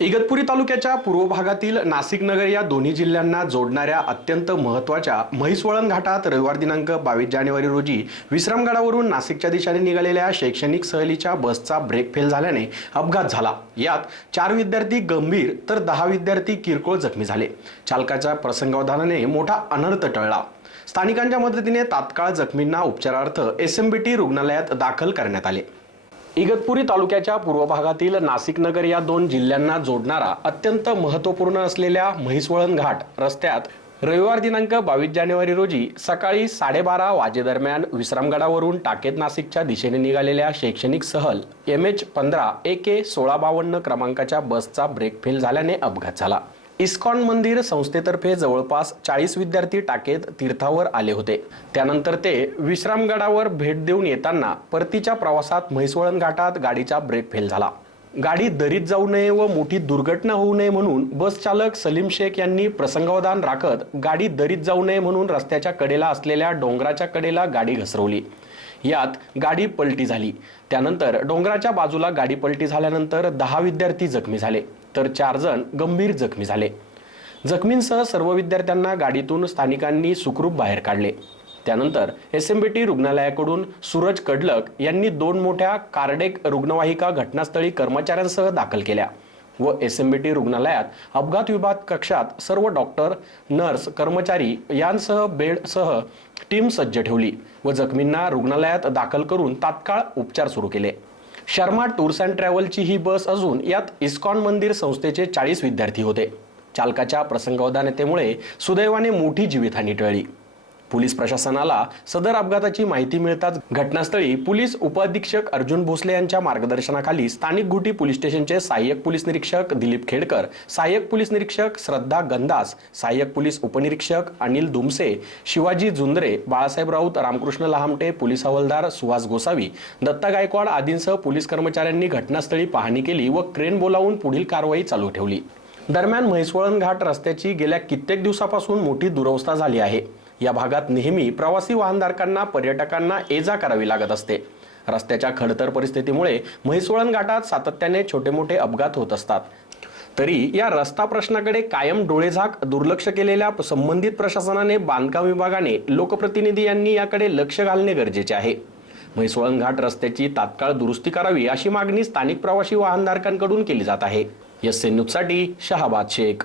इगतपुरी तालुक्याच्या पूर्व भागातील नाशिक नगर या दोन्ही जिल्ह्यांना जोडणाऱ्या अत्यंत महत्त्वाच्या म्हैसवळण घाटात रविवार दिनांक बावीस जानेवारी रोजी विश्रामगडावरून नाशिकच्या दिशेने निघालेल्या शैक्षणिक सहलीच्या बसचा ब्रेक फेल झाल्याने अपघात झाला. यात चार विद्यार्थी गंभीर तर दहा विद्यार्थी किरकोळ जखमी झाले. चालकाच्या प्रसंगावधानाने मोठा अनर्थ टळला. स्थानिकांच्या मदतीने तात्काळ जखमींना उपचारार्थ एस एम बी टी रुग्णालयात दाखल करण्यात आले. इगतपुरी तालुक्याच्या पूर्व भागातील नाशिकनगर या दोन जिल्ह्यांना जोडणारा अत्यंत महत्त्वपूर्ण असलेल्या म्हैसवळण घाट रस्त्यात रविवार दिनांक बावीस जानेवारी रोजी सकाळी साडेबारा वाजेदरम्यान विश्रामगडावरून टाकेत नाशिकच्या दिशेने निघालेल्या शैक्षणिक सहल एम एच पंधरा ए के सोळा बावन्न क्रमांकाच्या बसचा ब्रेक फेल झाल्याने अपघात झाला. इस्कॉन मंदिर संस्थेतर्फे जवळपास चाळीस विद्यार्थी टाकेत तीर्थावर आले होते. त्यानंतर ते विश्रामगडावर भेट देऊन येताना परतीच्या प्रवासात म्हैसवळण घाटात गाडीचा ब्रेक फेल झाला. गाडी दरीत जाऊ नये व मोठी दुर्घटना होऊ नये म्हणून बस चालक सलीम शेख यांनी प्रसंगावधान राखत गाडी दरीत जाऊ नये म्हणून रस्त्याच्या कडेला असलेल्या डोंगराच्या कडेला गाडी घसरवली. यात गाडी पलटी झाली. त्यानंतर डोंगराच्या बाजूला गाडी पलटी झाल्यानंतर दहा विद्यार्थी जखमी झाले तर चार जण गंभीर जखमी झाले. जखमींसह सर्व विद्यार्थ्यांना गाडीतून स्थानिकांनी सुखरूप बाहेर काढले. त्यानंतर एस एम बी टी रुग्णालयाकडून सूरज कडलक यांनी दोन मोठ्या कार्डेक रुग्णवाहिका घटनास्थळी कर्मचाऱ्यांसह दाखल केल्या व एस एम बी टी रुग्णालयात अपघात विभाग कक्षात सर्व डॉक्टर नर्स कर्मचारी यांसह बेडसह टीम सज्ज ठेवली व जखमींना रुग्णालयात दाखल करून तात्काळ उपचार सुरू केले. शर्मा टूर्स अँड ट्रॅव्हलची ही बस असून यात इस्कॉन मंदिर संस्थेचे चाळीस विद्यार्थी होते. चालकाच्या प्रसंगावधानतेमुळे सुदैवाने मोठी जीवितहानी टळली. पोलीस प्रशासनाला सदर अपघाताची माहिती मिळताच घटनास्थळी पोलीस उपअधीक्षक अर्जुन भोसले यांच्या मार्गदर्शनाखाली स्थानिक घुटी पोलीस स्टेशनचे सहाय्यक पोलीस निरीक्षक दिलीप खेडकर सहाय्यक पोलीस निरीक्षक श्रद्धा गंदास सहाय्यक पोलीस उपनिरीक्षक अनिल दुमसे शिवाजी जुंद्रे बाळासाहेब राऊत रामकृष्ण लहामटे पोलीस हवालदार सुहास गोसावी दत्ता गायकवाड आदींसह पोलीस कर्मचाऱ्यांनी घटनास्थळी पाहणी केली व क्रेन बोलावून पुढील कारवाई चालू ठेवली. दरम्यान म्हैसवळण घाट रस्त्याची गेल्या कित्येक दिवसापासून मोठी दुरवस्था झाली आहे. या भागात नेहमी प्रवासी वाहनधारकांना पर्यटकांना ये जा करावी लागत असते. रस्त्याच्या खडतर परिस्थितीमुळे म्हैसवळण घाटात सातत्याने छोटे मोठे अपघात होत असतात. तरी या रस्ता प्रश्नाकडे कायम डोळेझाक दुर्लक्ष केलेल्या संबंधित प्रशासनाने बांधकाम विभागाने लोकप्रतिनिधी यांनी याकडे लक्ष घालणे गरजेचे आहे. म्हैसवळण घाट रस्त्याची तात्काळ दुरुस्ती करावी अशी मागणी स्थानिक प्रवासी वाहनधारकांकडून केली जात आहे. एस एन न्यूजसाठी शहाबाद शेख.